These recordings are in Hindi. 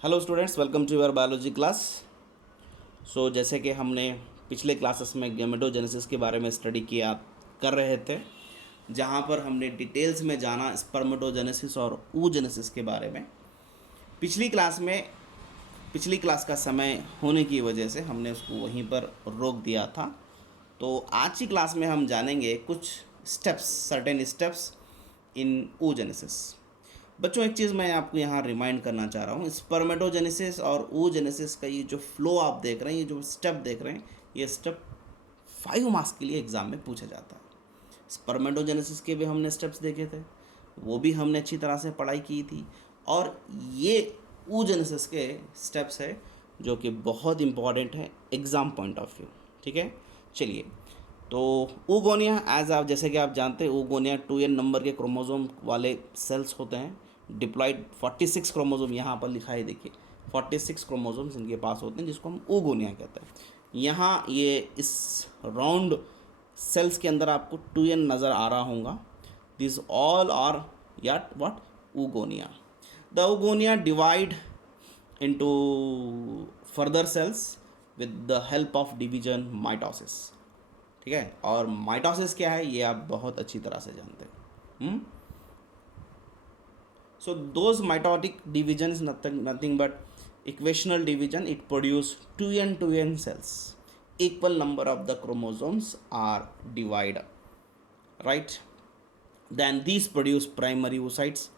Hello students, welcome to your biology class. जैसे कि हमने पिछले क्लासेस में गैमेटोजेनेसिस के बारे में स्टडी किया कर रहे थे, जहाँ पर हमने डिटेल्स में जाना स्पर्मेटोजेनेसिस और ooजेनेसिस के बारे में। पिछली क्लास का समय होने की वजह से हमने उसको वहीं पर रोक दिया था। तो आज की क्लास में हम जानेंगे कुछ सर्टेन स्टेप्स इन ooजेनेसिस। बच्चों, एक चीज़ मैं आपको यहाँ रिमाइंड करना चाह रहा हूँ, स्पर्मेटोजेनेसिस और ooजेनेसिस का ये जो फ्लो आप देख रहे हैं, ये जो स्टेप देख रहे हैं, ये स्टेप 5 मार्क्स के लिए एग्ज़ाम में पूछा जाता है। स्पर्मेटोजेनेसिस के भी हमने स्टेप्स देखे थे, वो भी हमने अच्छी तरह से पढ़ाई की थी, और ये ooजेनेसिस के स्टेप्स है जो कि बहुत इंपॉर्टेंट है एग्ज़ाम पॉइंट ऑफ व्यू। ठीक है, चलिए। तो oogonia, आप जैसे कि आप जानते हैं, oogonia 2n नंबर के क्रोमोसोम वाले सेल्स होते हैं। डिप्लॉयड 46 क्रोमोसोम यहाँ पर लिखा है, देखिए 46 क्रोमोसोम्स इनके पास होते हैं, जिसको हम oogonia कहते हैं। यहाँ ये इस राउंड सेल्स के अंदर आपको 2n नज़र आ रहा होगा। This all are at what oogonia। The oogonia divide into further cells with the help of division mitosis। ठीक है, और माइटोसिस क्या है ये आप बहुत अच्छी तरह से जानते हैं। So those mitotic division is nothing but equational division. It produce 2n cells। Equal number of the chromosomes are divide, right? Then these produce primary oocytes,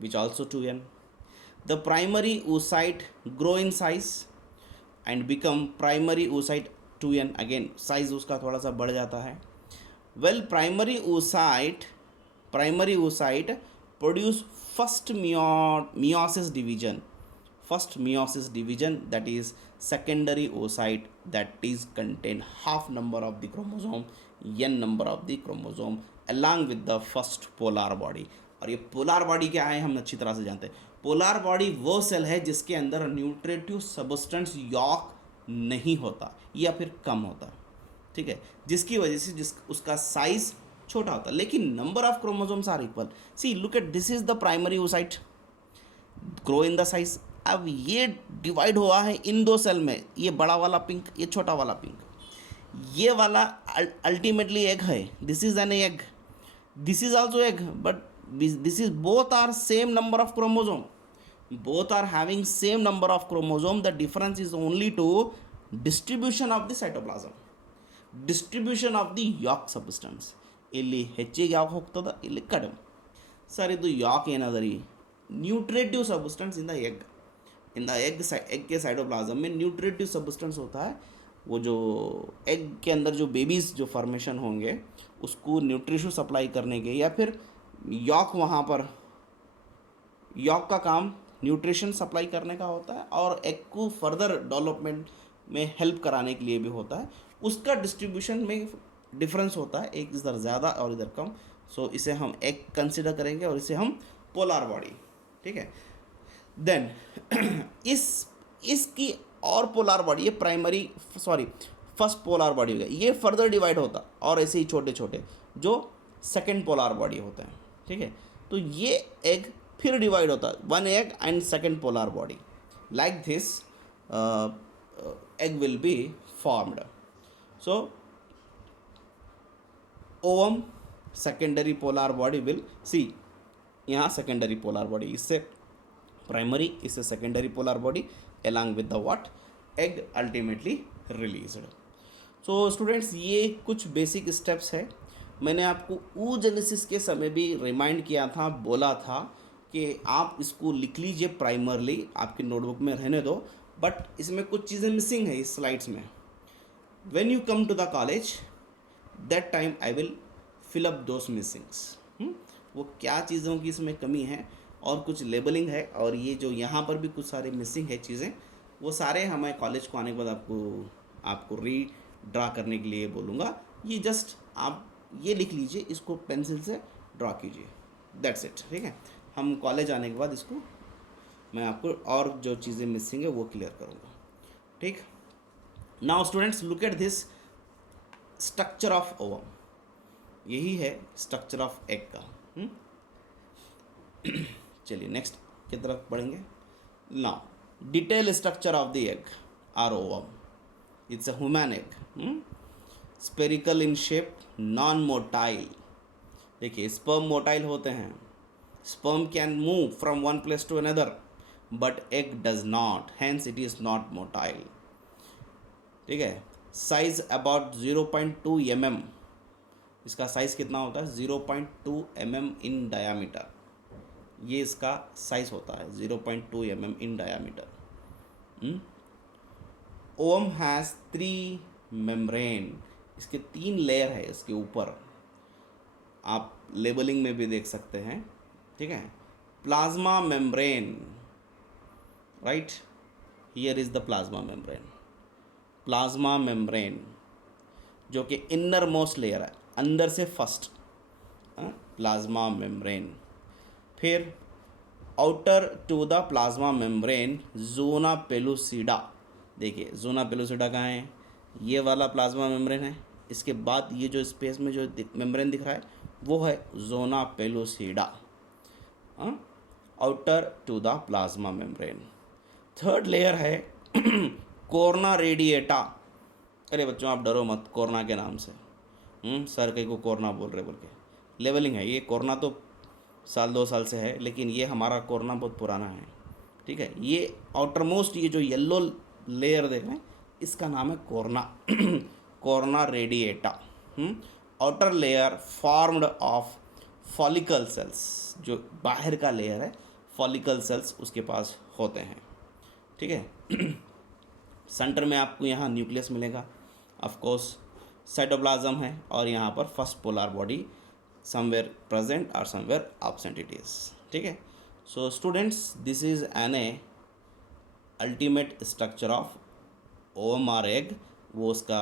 which also 2n. The primary oocyte grow in size and become primary oocyte 2n। again size उसका थोड़ा सा बढ़ जाता है। well primary oocyte produce first meiosis division, that is secondary oocyte, that is contain half number of the chromosome, n number of the chromosome along with the first polar body। और ये पोलार बॉडी क्या है हम अच्छी तरह से जानते हैं। पोलार बॉडी वो सेल है जिसके अंदर न्यूट्रिटिव सब्सटेंस यॉक नहीं होता या फिर कम होता, ठीक है, जिसकी वजह से उसका साइज छोटा होता है, लेकिन number of chromosomes are equal. See look at, this is the primary oocyte, grow in the size. अब ये डिवाइड हुआ है इन दो सेल में, ये बड़ा वाला पिंक, ये छोटा वाला पिंक। ये वाला अल्टीमेटली एग है, this is an egg, this is also egg, but this is both are same number of chromosome, both are having same number of chromosome. The difference is only to distribution of the cytoplasm, distribution of the yolk substance. ಇಲ್ಲಿ ಹೆಚ್ಚಿಗೆ ಯಾಕೆ ಹೋಗ್ತದ, ಇಲ್ಲಿ ಕಡಿಮೆ. ಸರ್, ಇದು ಯಾಕ್ ಏನಾದರಿ nutritive substance in the egg, egg के साइटोप्लाज्म में न्यूट्रिटिव सब्सटेंस होता है। वो जो एग के अंदर जो बेबीज़ जो फॉर्मेशन होंगे उसको न्यूट्रिशन सप्लाई करने के, या फिर यॉक, वहाँ पर यॉक का काम न्यूट्रिशन सप्लाई करने का होता है और एग को फर्दर डेवलपमेंट में हेल्प कराने के लिए भी होता है। उसका डिस्ट्रीब्यूशन में डिफरेंस होता है, एक इधर ज़्यादा और इधर कम। सो इसे हम एग कंसिडर करेंगे और इसे हम पोलार बॉडी, ठीक है। देन इसकी और पोलार बॉडी, ये फर्स्ट पोलार बॉडी हो गया, ये फर्दर डिवाइड होता और ऐसे ही छोटे छोटे जो सेकेंड पोलार बॉडी होते हैं, ठीक है। तो ये एग फिर डिवाइड होता है, one egg and second polar body, like this egg will be formed. So ovum, secondary polar body will see, यहाँ सेकेंडरी पोलार बॉडी, इससे प्राइमरी, इससे secondary polar body along with the what egg ultimately released। So students, ये कुछ बेसिक स्टेप्स है। मैंने आपको ooजेनेसिस के समय भी रिमाइंड किया था, बोला था कि आप इसको लिख लीजिए प्राइमरली, आपकी नोटबुक में रहने दो, बट इसमें कुछ चीज़ें मिसिंग है इस स्लाइड्स में। When you come to the college, that time I will fill up those missings. वो क्या चीज़ों की इसमें कमी है और कुछ लेबलिंग है, और ये जो यहाँ पर भी कुछ सारे मिसिंग है चीज़ें, वो सारे हमें कॉलेज को आने के बाद आपको री ड्रा करने के लिए बोलूँगा। ये जस्ट आप ये लिख लीजिए, इसको पेंसिल से ड्रा कीजिए, दैट्स इट, ठीक है। हम कॉलेज आने के बाद इसको मैं आपको और जो चीज़ें मिसिंग है वो क्लियर करूँगा, ठीक। Now students, look at this structure of ovum, यही है स्ट्रक्चर ऑफ एग का। चलिए नेक्स्ट की तरफ बढ़ेंगे। Now Detailed structure of the egg or ovum. It's a human egg. Spherical in shape, non-motile. देखिए sperm motile होते हैं. Sperm can move from one place to another, but egg does not. Hence it is not motile. ठीक है. Size about 0.2 mm. इसका साइज़ कितना होता है? 0.2 mm in diameter. ये इसका साइज होता है 0.2 mm in diameter. Ovum has 3 membrane. इसके 3 लेयर है इसके ऊपर. आप लेबलिंग में भी देख सकते हैं. ठीक है. Plasma membrane, right, here is the plasma membrane. Plasma membrane जो कि इनर मोस्ट लेयर है, अंदर से फर्स्ट प्लाज्मा मेम्ब्रेन. फिर outer to the plasma membrane zona pellucida. देखिए जोना पेलुसिडा कहाँ है? ये वाला प्लाज्मा मेम्ब्रेन है. इसके बाद ये जो स्पेस में जो मेम्ब्रेन दिख रहा है वो है zona pellucida, outer to the plasma membrane. Third layer है कोर्ना रेडिएटा. अरे बच्चों आप डरो मत कोर्ना के नाम से. सर कहीं को कोर्ना बोल रहे बोल के. लेवलिंग है ये. कोर्ना तो 1-2 साल से है, लेकिन ये हमारा कोर्ना बहुत पुराना है. ठीक है. ये आउटर मोस्ट ये जो येलो लेयर देख रहे हैं इसका नाम है corona. Corona radiata. Outer layer formed of follicle cells. जो बाहर का लेयर है फॉलिकल सेल्स उसके पास होते हैं. ठीक है. सेंटर में आपको यहाँ न्यूक्लियस मिलेगा. ऑफ कोर्स साइटोप्लाज्म है और यहाँ पर first polar body somewhere present or somewhere absent it is. ठीक है. So students, this is an ultimate structure of ovum or egg. वो उसका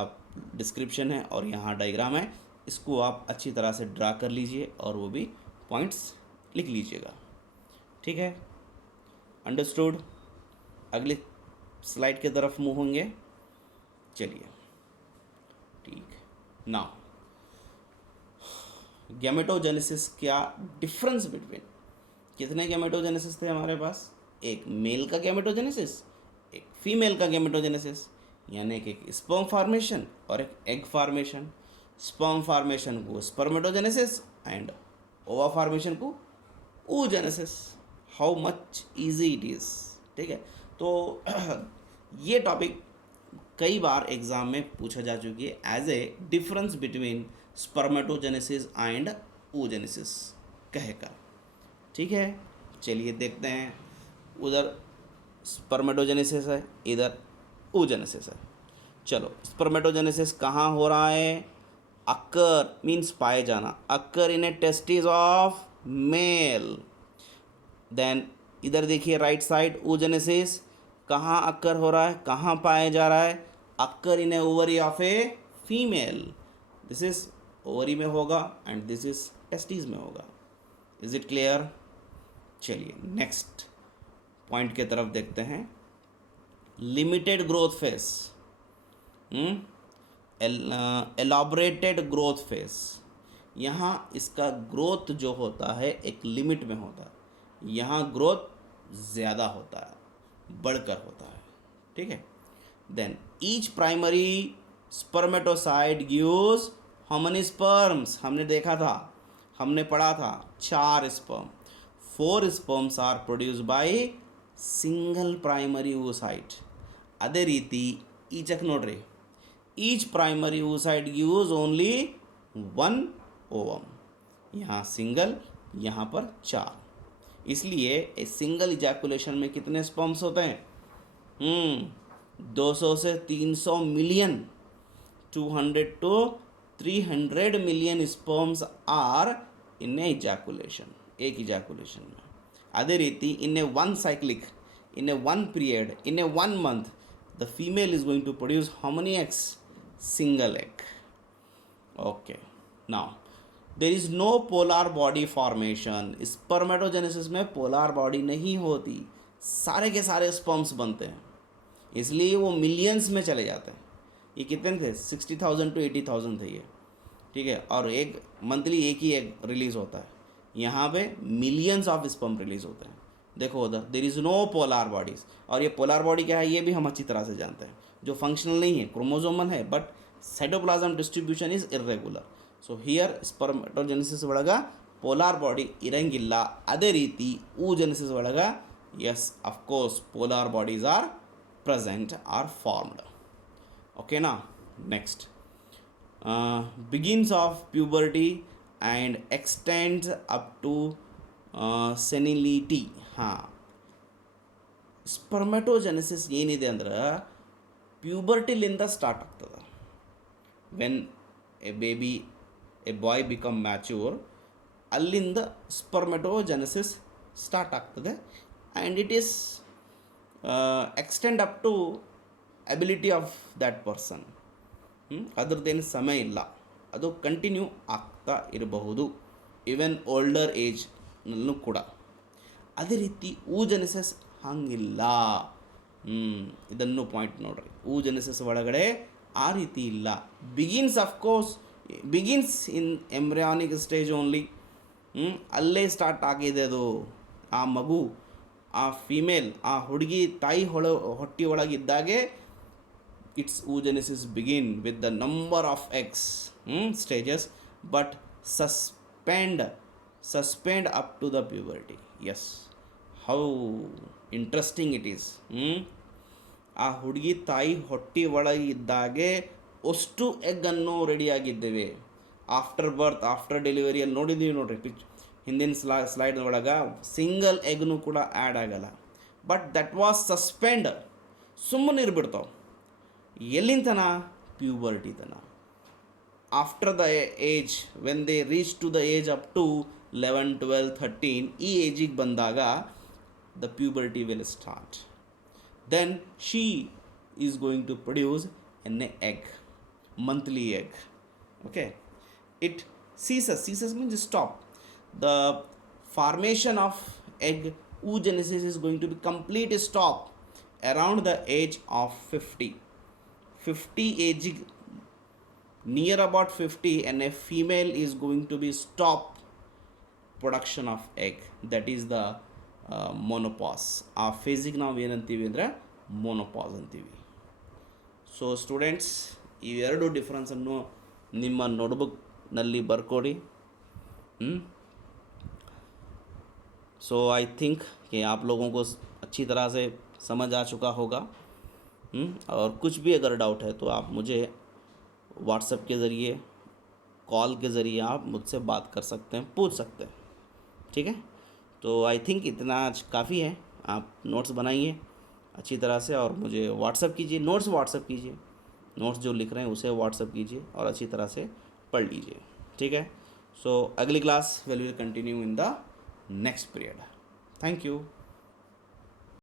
डिस्क्रिप्शन है और यहाँ डायग्राम है. इसको आप अच्छी तरह से ड्रा कर लीजिए और वो भी पॉइंट्स लिख लीजिएगा. ठीक है. अंडरस्टूड. अगले स्लाइड की तरफ मूव होंगे. चलिए. ठीक. Now gametogenesis. क्या डिफरेंस बिटवीन, कितने गैमेटोजेनेसिस थे हमारे पास? एक मेल का गैमेटोजेनेसिस, एक फीमेल का गैमेटोजेनेसिस, यानी कि एक स्पर्म फॉर्मेशन और एक एग फॉर्मेशन. स्पर्म फॉर्मेशन को स्पर्मेटोजेनेसिस एंड ओवा फॉर्मेशन को oogenesis. How much easy it is. ठीक है. तो ये टॉपिक कई बार एग्ज़ाम में पूछा जा चुकी है as a difference between spermatogenesis and oogenesis कहकर. ठीक है. चलिए देखते हैं. उधर स्पर्मेटोजेनेसिस है, इधर oogenesis है. चलो. स्पर्मेटोजेनेसिस कहाँ हो रहा है? अक्कर मीन्स पाए जाना. Occur in a testis of male. Then इधर देखिए राइट साइड oogenesis कहाँ अक्कर हो रहा है, कहाँ पाया जा रहा है? Occur in a ovary of a female. This is ovary में होगा एंड दिस इज टेस्टिस में होगा. Is it clear? चलिए नेक्स्ट पॉइंट की तरफ देखते हैं. Limited growth phase, elaborated growth phase. यहाँ इसका ग्रोथ जो होता है एक लिमिट में होता है. यहाँ ग्रोथ ज़्यादा होता है, बढ़कर होता है. ठीक है. Then each primary spermatocyte gives how many sperms? हमने देखा था, हमने पढ़ा था 4 sperm. 4 sperms are produce by single primary oocyte. ಅದೇ ರೀತಿ ಈಚಕ್ಕೆ ನೋಡ್ರಿ, each primary oocyte gives only 1 ovum. यहाँ सिंगल, यहाँ पर 4. इसलिए ए सिंगल इजैकुलेशन में कितने स्पर्म्स होते हैं? 200 से 300 million, 200 to 300 million sperms are in a ejaculation, एक इजैकुलेशन में. अದೇ ರೀತಿ in a one cyclic, in a one period, in a 1 month, the female is going to produce how many eggs? Single egg. Okay. Now there is no polar body formation. Spermatogenesis में पोलर बॉडी नहीं होती. सारे के सारे स्पर्म्स बनते हैं, इसलिए वो मिलियंस में चले जाते हैं. ये कितने थे? 60,000 to 80,000 थे ये. ठीक है. और एक मंथली एक ही एग रिलीज़ होता है. यहाँ पे मिलियंस ऑफ स्पर्म रिलीज़ होते हैं. देखो उधर there is no polar bodies, और ये पोलार बॉडी क्या है ये भी हम अच्छी तरह से जानते हैं, जो फंक्शनल नहीं है, क्रोमोसोमल है, but cytoplasm distribution is irregular. So here spermatogenesis ಒಳಗೆ ಪೋಲಾರ್ ಬಾಡಿ ಇರಂಗಿಲ್ಲ. ಅದೇ ರೀತಿ ಊಜೆನಿಸಿಸ್ ಒಳಗೆ as of course polar bodies are present are formed. ಓಕೆನಾ. Next, begins of puberty and extends up to senility. ಹಾಂ, ಸ್ಪರ್ಮೆಟೋಜೆನೆಸಿಸ್ ಏನಿದೆ ಅಂದ್ರೆ ಪ್ಯೂಬರ್ಟಿಲಿಂದ ಸ್ಟಾರ್ಟ್ ಆಗ್ತದೆ. When a baby a boy become mature, ಅಲ್ಲಿಂದ ಸ್ಪರ್ಮೆಟೋಜೆನೆಸಿಸ್ ಸ್ಟಾರ್ಟ್ ಆಗ್ತದೆ. And it is extend up to ability of that person. ಅದ್ರದ್ದೇನು ಸಮಯ ಇಲ್ಲ, ಅದು ಕಂಟಿನ್ಯೂ ಆಗ್ತಾ ಇರಬಹುದು ಈವನ್ ಓಲ್ಡರ್ ಏಜ್ನಲ್ಲೂ ಕೂಡ. ಅದೇ ರೀತಿ ಊಜೆನೆಸಿಸ್ ಹಂಗಿಲ್ಲ. ಇದನ್ನು ಪಾಯಿಂಟ್ ನೋಡ್ರಿ, ಊಜೆನೆಸಿಸ್ ಒಳಗಡೆ ಆ ರೀತಿ ಇಲ್ಲ. ಬಿಗಿನ್ಸ್ ಇನ್ ಎಂಬ್ರಿಯಾನಿಕ್ ಸ್ಟೇಜ್ ಓನ್ಲಿ. ಅಲ್ಲೇ ಸ್ಟಾರ್ಟ್ ಆಗಿದೆ ಅದು. ಆ ಮಗು, ಆ ಫಿಮೇಲ್, ಆ ಹುಡುಗಿ ತಾಯಿ ಹೊಟ್ಟೆ ಒಳಗಿದ್ದಾಗೆ its oogenesis begin with the number of eggs stages, but suspend up to the puberty. Yes, how interesting it is. ಆ ಹುಡುಗಿ ತಾಯಿ ಹೊಟ್ಟೆ ಒಳಗಿದ್ದಾಗೆ ಅಷ್ಟು ಎಗ್ಗನ್ನು ರೆಡಿಯಾಗಿದ್ದೇವೆ. ಆಫ್ಟರ್ ಬರ್ತ್, ಆಫ್ಟರ್ ಡೆಲಿವರಿಯಲ್ಲಿ ನೋಡಿದ್ದೀವಿ ನೋಡ್ರಿ, ಹಿಂದಿನ ಸ್ಲೈಡ್ ಒಳಗೆ ಸಿಂಗಲ್ ಎಗ್ನೂ ಕೂಡ ಆ್ಯಡ್ ಆಗಲ್ಲ. ಬಟ್ ದಟ್ ವಾಸ್ ಸಸ್ಪೆಂಡ್, ಸುಮ್ಮನೆ ಇರ್ಬಿಡ್ತಾವೆ. ಎಲ್ಲಿಂತನ? ಪ್ಯೂಬರ್ಟಿ ತನ. After the age, when they reach to the age up to 11, 12, 13, ಈ ಏಜಿಗೆ ಬಂದಾಗ the puberty will start. Then she is going to produce an egg, monthly egg. Okay, it ceases means stop. The formation of egg oogenesis is going to be complete stop around the age of 50 age, near about 50, and a female is going to be stop production of egg. That is the monopause. ಆ ಫೇಸಿಗೆ ನಾವು ಏನಂತೀವಿ ಅಂದರೆ ಮೊನೋಪಾಸ್ ಅಂತೀವಿ. ಸೊ ಸ್ಟೂಡೆಂಟ್ಸ್, ಇವೆರಡು ಡಿಫ್ರೆನ್ಸನ್ನು ನಿಮ್ಮ ನೋಟ್ಬುಕ್ನಲ್ಲಿ ಬರ್ಕೊಡಿ. सो आई थिंक कि आप लोगों को अच्छी तरह से समझ आ चुका होगा. और कुछ भी अगर डाउट है तो आप मुझे व्हाट्सएप के ज़रिए, कॉल के ज़रिए आप मुझसे बात कर सकते हैं, पूछ सकते हैं. ठीक है. तो आई थिंक इतना आज काफ़ी है. आप नोट्स बनाइए अच्छी तरह से और मुझे व्हाट्सएप कीजिए. नोट्स व्हाट्सएप कीजिए, नोट्स जो लिख रहे हैं उसे व्हाट्सएप कीजिए और अच्छी तरह से पढ़ लीजिए. ठीक है. सो अगली class will continue in the next period. Thank you.